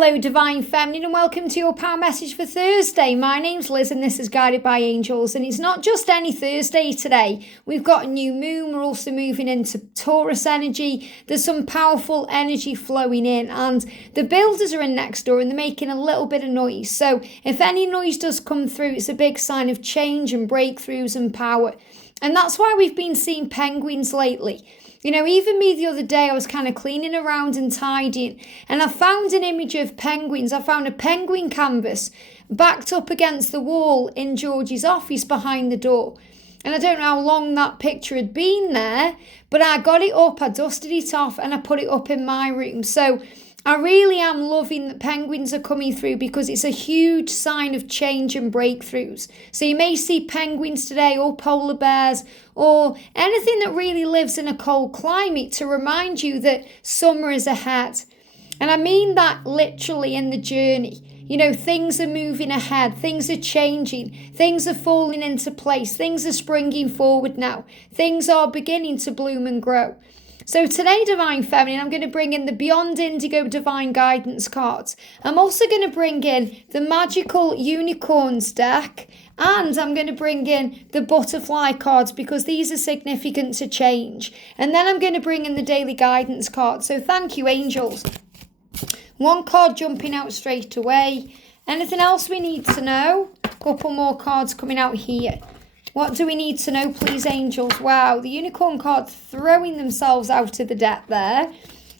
Hello, Divine Feminine, and welcome to your Power Message for Thursday. My name's Liz, and this is Guided by Angels, and it's not just any Thursday today. We've got a new moon. We're also moving into Taurus energy. There's some powerful energy flowing in, and the builders are in next door, and they're making a little bit of noise. So if any noise does come through, it's a big sign of change and breakthroughs and power. And that's why we've been seeing penguins lately. You know, even me the other day, I was kind of cleaning around and tidying, and I found an image of penguins. I found a penguin canvas backed up against the wall in George's office behind the door. And I don't know how long that picture had been there, but I got it up, I dusted it off, and I put it up in my room. So I really am loving that penguins are coming through, because it's a huge sign of change and breakthroughs. So you may see penguins today, or polar bears, or anything that really lives in a cold climate, to remind you that summer is ahead. And I mean that literally in the journey. You know, things are moving ahead, things are changing, things are falling into place, things are springing forward now, things are beginning to bloom and grow. So today, Divine Feminine, I'm going to bring in the Beyond Indigo Divine Guidance cards. I'm also going to bring in the Magical Unicorns deck, and I'm going to bring in the Butterfly cards, because these are significant to change. And then I'm going to bring in the Daily Guidance card. So thank you, angels. One card jumping out straight away. Anything else we need to know? A couple more cards coming out here. What do we need to know, please, angels? Wow, the unicorn cards throwing themselves out of the deck there.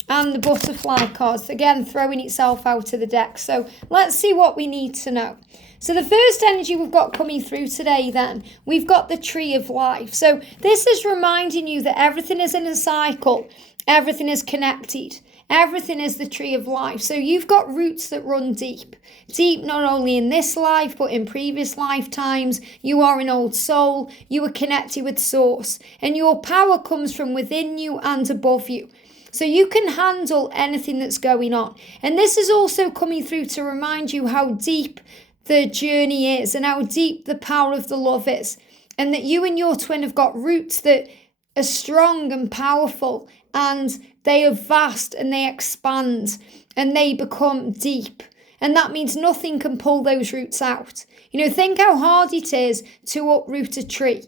And the butterfly cards, again, throwing itself out of the deck. So let's see what we need to know. So the first energy we've got coming through today then, we've got the Tree of Life. So this is reminding you that everything is in a cycle. Everything is connected. Everything is the Tree of Life. So you've got roots that run deep. Deep not only in this life, but in previous lifetimes. You are an old soul. You are connected with Source. And your power comes from within you and above you. So you can handle anything that's going on. And this is also coming through to remind you how deep the journey is and how deep the power of the love is. And that you and your twin have got roots that are strong and powerful, and they are vast, and they expand, and they become deep. And that means nothing can pull those roots out. You know, think how hard it is to uproot a tree,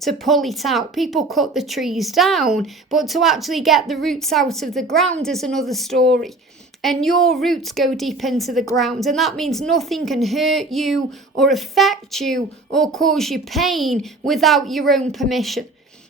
to pull it out. People cut the trees down, but to actually get the roots out of the ground is another story. And your roots go deep into the ground, and that means nothing can hurt you or affect you or cause you pain without your own permission.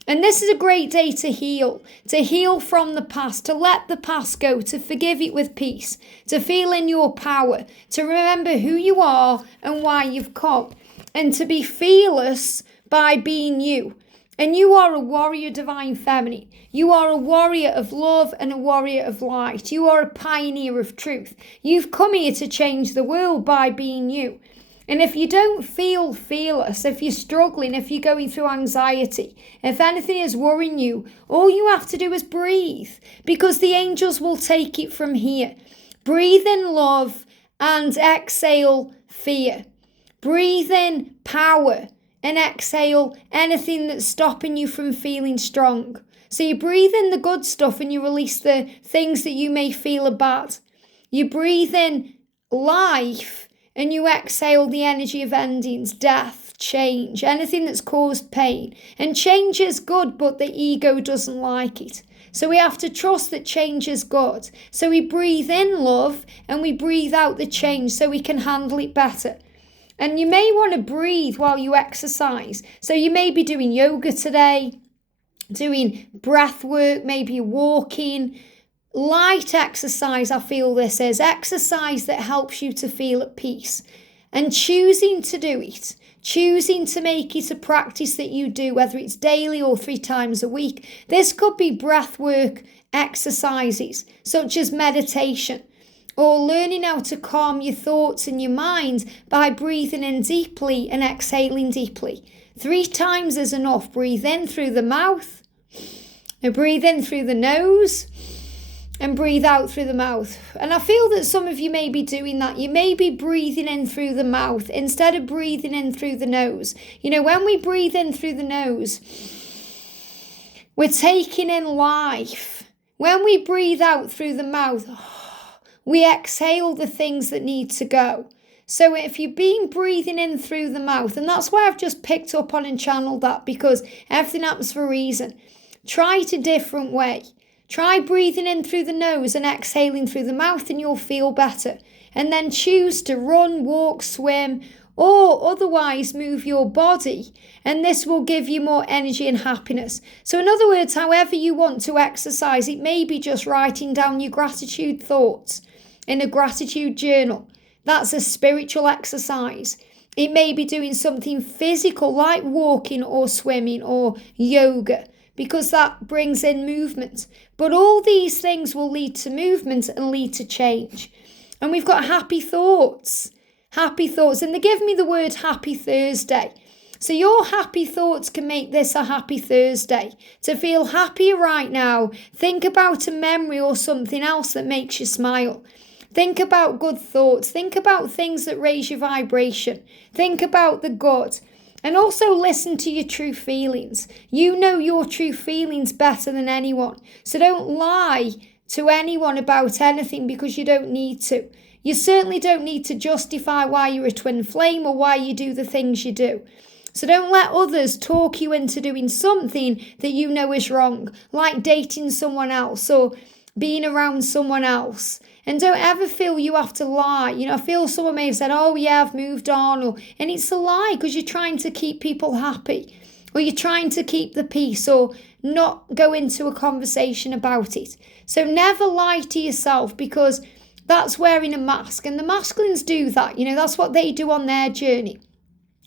And this is a great day to heal from the past, to let the past go, to forgive it with peace, to feel in your power, to remember who you are and why you've come, and to be fearless by being you. And you are a warrior, Divine Feminine. You are a warrior of love and a warrior of light. You are a pioneer of truth. You've come here to change the world by being you. And if you don't feel fearless, if you're struggling, if you're going through anxiety, if anything is worrying you, all you have to do is breathe, because the angels will take it from here. Breathe in love and exhale fear. Breathe in power and exhale anything that's stopping you from feeling strong. So you breathe in the good stuff and you release the things that you may feel are bad. You breathe in life and you exhale the energy of endings, death, change, anything that's caused pain. And change is good, but the ego doesn't like it. So we have to trust that change is good. So we breathe in love and we breathe out the change so we can handle it better. And you may want to breathe while you exercise. So you may be doing yoga today, doing breath work, maybe walking. Light exercise, I feel this is exercise that helps you to feel at peace, and choosing to do it, choosing to make it a practice that you do, whether it's daily or 3 times a week. This could be breath work exercises such as meditation, or learning how to calm your thoughts and your mind by breathing in deeply and exhaling deeply. 3 times is enough. Breathe in through the mouth, and breathe in through the nose, and breathe out through the mouth. And I feel that some of you may be doing that. You may be breathing in through the mouth instead of breathing in through the nose. You know, when we breathe in through the nose, we're taking in life. When we breathe out through the mouth, we exhale the things that need to go. So if you've been breathing in through the mouth, and that's why I've just picked up on and channeled that, because everything happens for a reason. Try it a different way. Try breathing in through the nose and exhaling through the mouth, and you'll feel better. And then choose to run, walk, swim, or otherwise move your body, and this will give you more energy and happiness. So in other words, however you want to exercise, it may be just writing down your gratitude thoughts in a gratitude journal. That's a spiritual exercise. It may be doing something physical like walking or swimming or yoga, because that brings in movement. But all these things will lead to movement and lead to change. And we've got happy thoughts. Happy thoughts. And they give me the word Happy Thursday. So your happy thoughts can make this a happy Thursday. To feel happier right now, think about a memory or something else that makes you smile. Think about good thoughts. Think about things that raise your vibration. Think about the good. And also listen to your true feelings. You know your true feelings better than anyone. So don't lie to anyone about anything, because you don't need to. You certainly don't need to justify why you're a twin flame or why you do the things you do. So don't let others talk you into doing something that you know is wrong, like dating someone else or being around someone else. And don't ever feel you have to lie. I feel someone may have said, oh yeah, I've moved on, and it's a lie, because you're trying to keep people happy, or you're trying to keep the peace, or not go into a conversation about it. So never lie to yourself, because that's wearing a mask, and the masculines do that. That's what they do on their journey.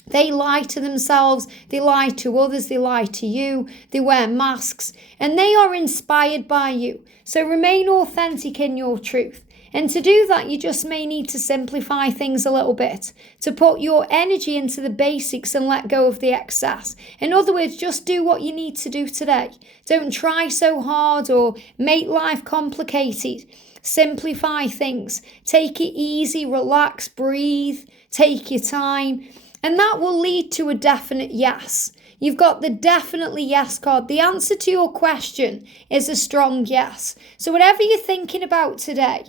They lie to themselves, they lie to others, they lie to you, they wear masks, and they are inspired by you. So remain authentic in your truth. And to do that, you just may need to simplify things a little bit, to put your energy into the basics and let go of the excess. In other words, just do what you need to do today. Don't try so hard or make life complicated. Simplify things. Take it easy, relax, breathe, take your time. And that will lead to a definite yes. You've got the definitely yes card. The answer to your question is a strong yes. So whatever you're thinking about today,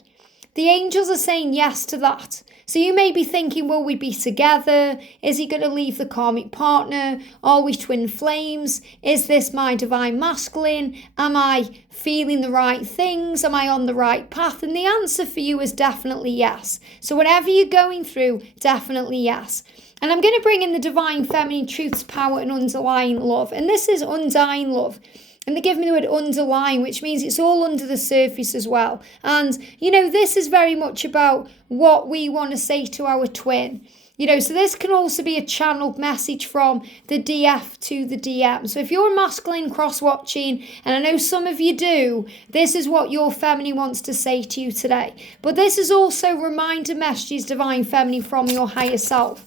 the angels are saying yes to that. So you may be thinking, will we be together? Is he going to leave the karmic partner? Are we twin flames? Is this my divine masculine? Am I feeling the right things? Am I on the right path? And the answer for you is definitely yes. So whatever you're going through, definitely yes. And I'm going to bring in the divine feminine truths, power and underlying love. And this is undying love. And they give me the word underlying, which means it's all under the surface as well. And, this is very much about what we want to say to our twin. So this can also be a channeled message from the DF to the DM. So if you're a masculine cross-watching, and I know some of you do, this is what your feminine wants to say to you today. But this is also reminder messages, divine feminine, from your higher self.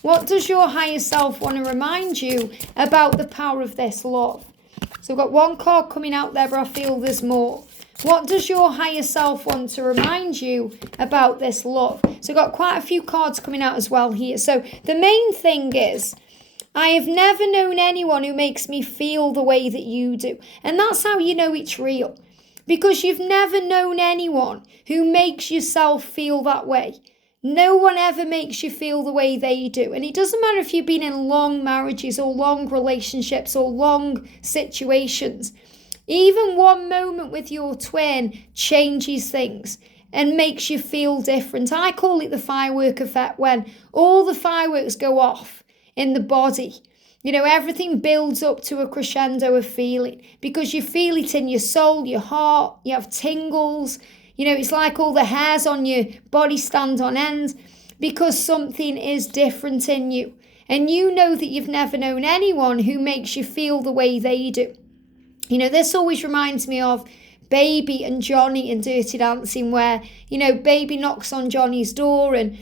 What does your higher self want to remind you about the power of this love? So I've got one card coming out there, but I feel there's more. What does your higher self want to remind you about this love? So I've got quite a few cards coming out as well here. So the main thing is, I have never known anyone who makes me feel the way that you do. And that's how you know it's real. Because you've never known anyone who makes yourself feel that way. No one ever makes you feel the way they do. And it doesn't matter if you've been in long marriages or long relationships or long situations. Even one moment with your twin changes things and makes you feel different. I call it the firework effect, when all the fireworks go off in the body. Everything builds up to a crescendo of feeling, because you feel it in your soul, your heart, you have tingles. It's like all the hairs on your body stand on end, because something is different in you. And you know that you've never known anyone who makes you feel the way they do. This always reminds me of Baby and Johnny in Dirty Dancing, where, Baby knocks on Johnny's door and,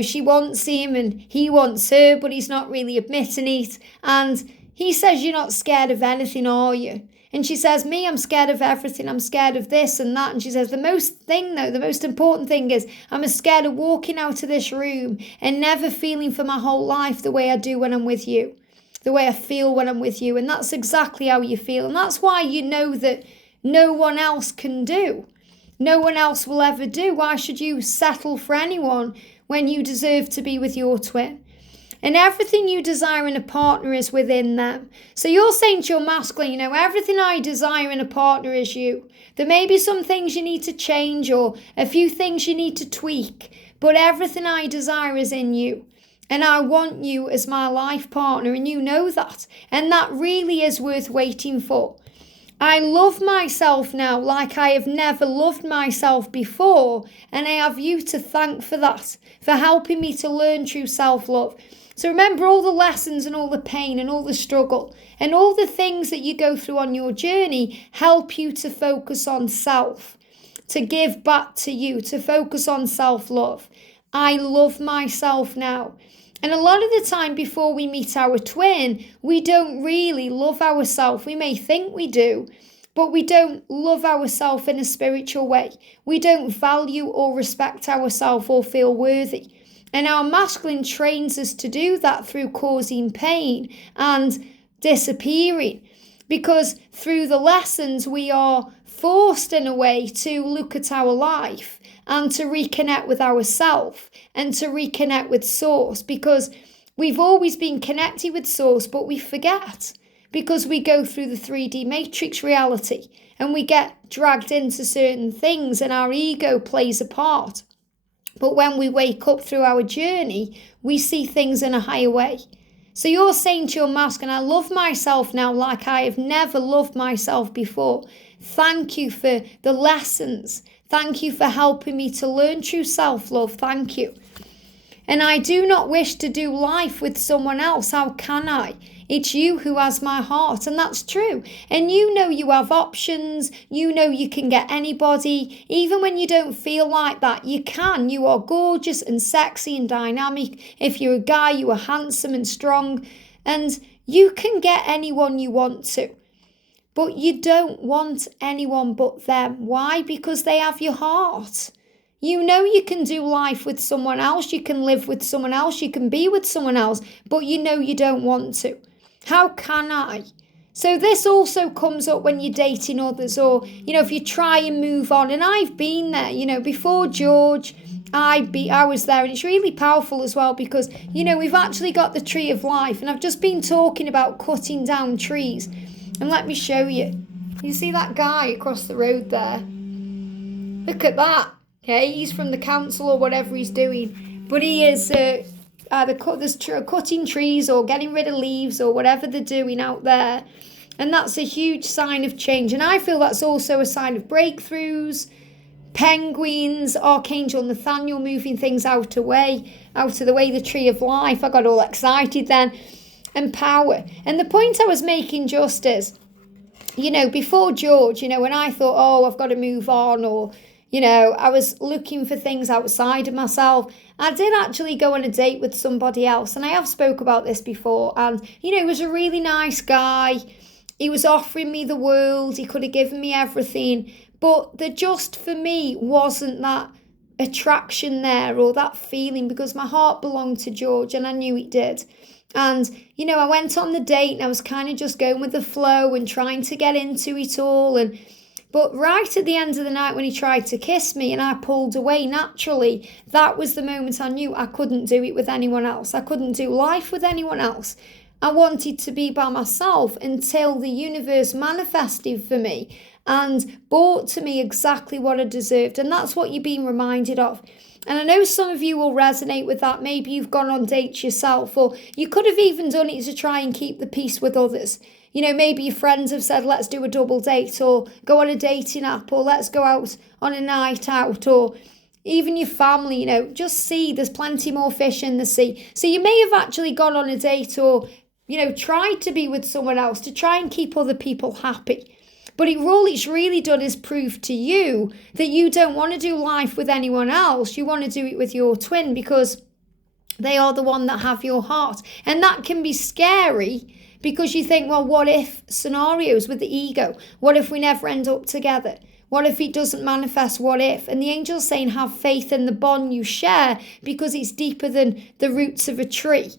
she wants him and he wants her, but he's not really admitting it. And he says, you're not scared of anything, are you? And she says, me, I'm scared of everything. I'm scared of this and that. And she says, the most important thing is I'm scared of walking out of this room and never feeling for my whole life the way I do when I'm with you, the way I feel when I'm with you. And that's exactly how you feel. And that's why you know that no one else can do. no one else will ever do. Why should you settle for anyone when you deserve to be with your twin? And everything you desire in a partner is within them. So you're saying to your masculine, everything I desire in a partner is you. There may be some things you need to change or a few things you need to tweak, but everything I desire is in you. And I want you as my life partner, and you know that. And that really is worth waiting for. I love myself now like I have never loved myself before, and I have you to thank for that, for helping me to learn true self-love. So remember, all the lessons and all the pain and all the struggle and all the things that you go through on your journey help you to focus on self, to give back to you, to focus on self-love. I love myself now. And a lot of the time before we meet our twin, we don't really love ourselves. We may think we do, but we don't love ourselves in a spiritual way. We don't value or respect ourselves or feel worthy. And our masculine trains us to do that through causing pain and disappearing. Because through the lessons, we are forced in a way to look at our life and to reconnect with ourselves and to reconnect with Source, because we've always been connected with Source, but we forget because we go through the 3D matrix reality and we get dragged into certain things and our ego plays a part. But when we wake up through our journey, we see things in a higher way. So you're saying to your masculine, I love myself now like I have never loved myself before. Thank you for the lessons. Thank you for helping me to learn true self-love. Thank you. And I do not wish to do life with someone else. How can I? It's you who has my heart, and that's true. And you have options. You can get anybody. Even when you don't feel like that, you can. You are gorgeous and sexy and dynamic. If you're a guy, you are handsome and strong. And you can get anyone you want to. But you don't want anyone but them. Why? Because they have your heart. You can do life with someone else, you can live with someone else, you can be with someone else, but you don't want to. How can I? So this also comes up when you're dating others, or, if you try and move on. And I've been there, before George, I was there, and it's really powerful as well because, we've actually got the tree of life, and I've just been talking about cutting down trees. And let me show you. You see that guy across the road there? Look at that. Okay, he's from the council or whatever he's doing, but he is either cutting trees or getting rid of leaves or whatever they're doing out there. And that's a huge sign of change. And I feel that's also a sign of breakthroughs, penguins, Archangel Nathaniel moving things out of the way, the tree of life. I got all excited then. And power. And the point I was making just is, before George, when I thought, I've got to move on, or, I was looking for things outside of myself, I did actually go on a date with somebody else. And I have spoke about this before. And, he was a really nice guy. He was offering me the world. He could have given me everything. But there just, for me, wasn't that attraction there or that feeling, because my heart belonged to George and I knew it did. And, I went on the date and I was kind of just going with the flow and trying to get into it all. But right at the end of the night when he tried to kiss me and I pulled away naturally, that was the moment I knew I couldn't do it with anyone else. I couldn't do life with anyone else. I wanted to be by myself until the universe manifested for me and brought to me exactly what I deserved. And that's what you're being reminded of. And I know some of you will resonate with that. Maybe you've gone on dates yourself, or you could have even done it to try and keep the peace with others. Maybe your friends have said, let's do a double date, or go on a dating app, or let's go out on a night out, or even your family, just see there's plenty more fish in the sea. So you may have actually gone on a date or, tried to be with someone else to try and keep other people happy. But all it's really done is prove to you that you don't want to do life with anyone else. You want to do it with your twin because they are the one that have your heart. And that can be scary because you think, well, what if scenarios with the ego? What if we never end up together? What if it doesn't manifest? What if? And the angel's saying have faith in the bond you share because it's deeper than the roots of a tree.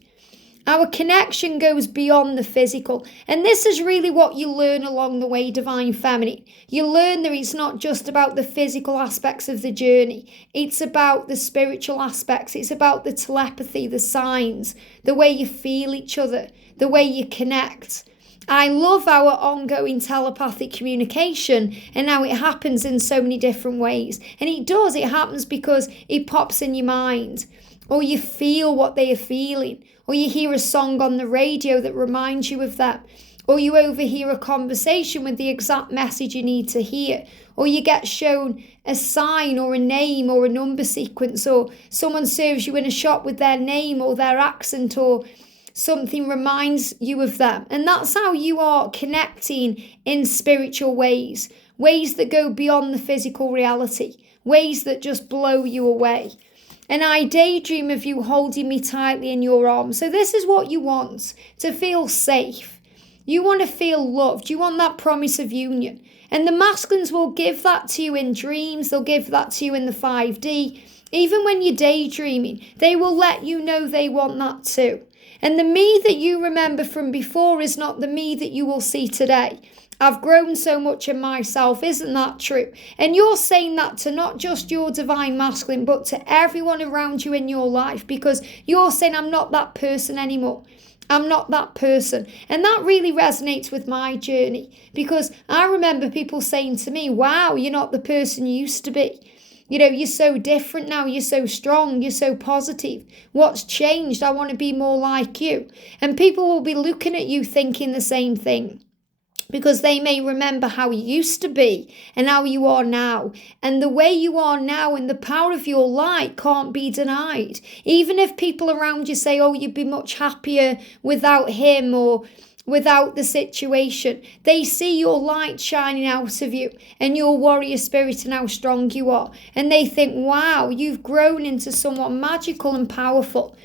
Our connection goes beyond the physical. And this is really what you learn along the way, Divine Feminine. You learn that it's not just about the physical aspects of the journey. It's about the spiritual aspects. It's about the telepathy, the signs, the way you feel each other, the way you connect. I love our ongoing telepathic communication and how it happens in so many different ways. And it happens because it pops in your mind, or you feel what they are feeling, or you hear a song on the radio that reminds you of that, or you overhear a conversation with the exact message you need to hear, or you get shown a sign or a name or a number sequence, or someone serves you in a shop with their name or their accent, or something reminds you of them. And that's how you are connecting in spiritual ways that go beyond the physical reality, ways that just blow you away. And I daydream of you holding me tightly in your arms. So this is what you want, to feel safe. You want to feel loved. You want that promise of union. And the masculines will give that to you in dreams. They'll give that to you in the 5D. Even when you're daydreaming, they will let you know they want that too. And the me that you remember from before is not the me that you will see today. I've grown so much in myself, isn't that true? And you're saying that to not just your divine masculine, but to everyone around you in your life, because you're saying, I'm not that person anymore. I'm not that person. And that really resonates with my journey, because I remember people saying to me, wow, you're not the person you used to be. You know, you're so different now. You're so strong. You're so positive. What's changed? I want to be more like you. And people will be looking at you thinking the same thing, because they may remember how you used to be and how you are now. And the way you are now and the power of your light can't be denied. Even if people around you say, oh, you'd be much happier without him or without the situation, they see your light shining out of you and your warrior spirit and how strong you are. And they think, wow, you've grown into someone magical and powerful.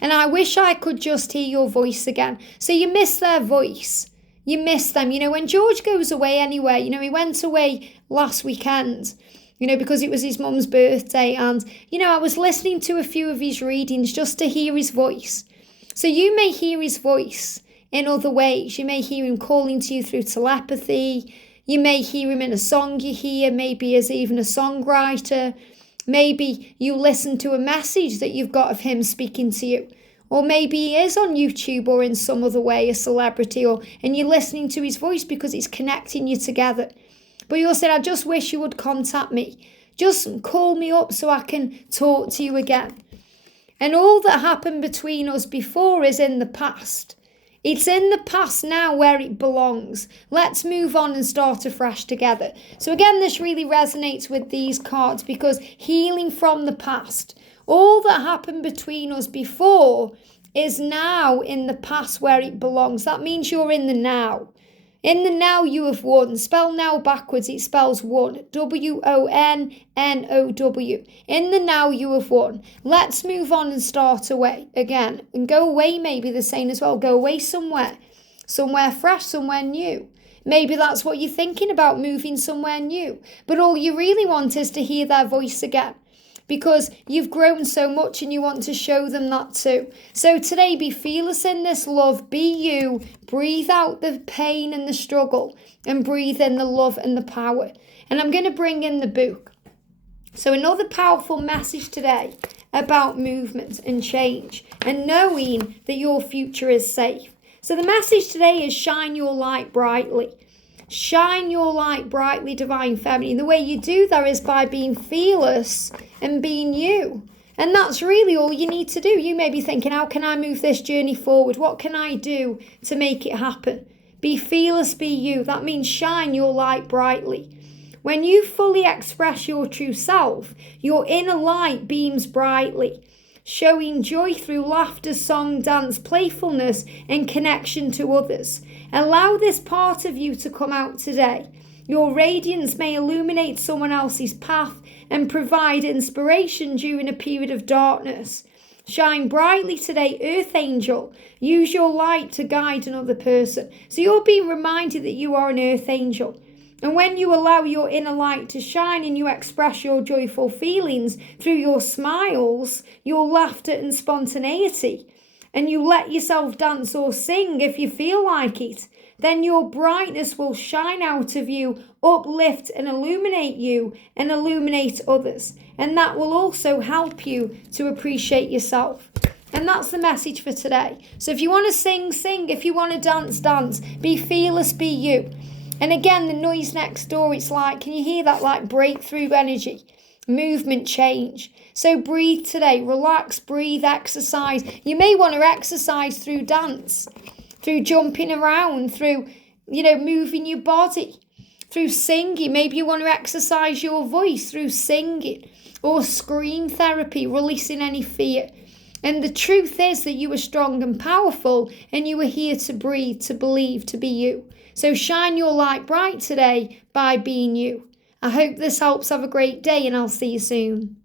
And I wish I could just hear your voice again. So you miss their voice. You miss them. You know, when George goes away anyway, you know, he went away last weekend, you know, because it was his mum's birthday. And, you know, I was listening to a few of his readings just to hear his voice. So you may hear his voice in other ways. You may hear him calling to you through telepathy. You may hear him in a song you hear, maybe as even a songwriter. Maybe you listen to a message that you've got of him speaking to you. Or maybe he is on YouTube or in some other way, a celebrity, and you're listening to his voice because it's connecting you together. But you're saying, I just wish you would contact me. Just call me up so I can talk to you again. And all that happened between us before is in the past. It's in the past now where it belongs. Let's move on and start afresh together. So again, this really resonates with these cards, because healing from the past. All that happened between us before is now in the past where it belongs. That means you're in the now. In the now you have won. Spell now backwards, it spells won. W-O-N-N-O-W. In the now you have won. Let's move on and start away again. And go away maybe the same as well. Go away somewhere. Somewhere fresh, somewhere new. Maybe that's what you're thinking about, moving somewhere new. But all you really want is to hear their voice again, because you've grown so much and you want to show them that too. So today, be fearless in this love. Be you. Breathe out the pain and the struggle, and breathe in the love and the power. And I'm going to bring in the book. So another powerful message today about movement and change and knowing that your future is safe. So the message today is shine your light brightly. Shine your light brightly, Divine Feminine. The way you do that is by being fearless and being you. And that's really all you need to do. You may be thinking, how can I move this journey forward? What can I do to make it happen? Be fearless, be you. That means shine your light brightly. When you fully express your true self, your inner light beams brightly, showing joy through laughter, song, dance, playfulness, and connection to others. Allow this part of you to come out today. Your radiance may illuminate someone else's path and provide inspiration during a period of darkness. Shine brightly today, Earth Angel. Use your light to guide another person. So you're being reminded that you are an Earth Angel. And when you allow your inner light to shine and you express your joyful feelings through your smiles, your laughter and spontaneity, and you let yourself dance or sing if you feel like it, then your brightness will shine out of you, uplift and illuminate you and illuminate others. And that will also help you to appreciate yourself. And that's the message for today. So if you want to sing, sing. If you want to dance, dance. Be fearless, be you. And again, the noise next door, it's like, can you hear that? Like breakthrough energy, movement, change. So breathe today, relax, breathe, exercise. You may want to exercise through dance, through jumping around, through, moving your body, through singing. Maybe you want to exercise your voice through singing or scream therapy, releasing any fear. And the truth is that you are strong and powerful, and you are here to breathe, to believe, to be you. So shine your light bright today by being you. I hope this helps. Have a great day, and I'll see you soon.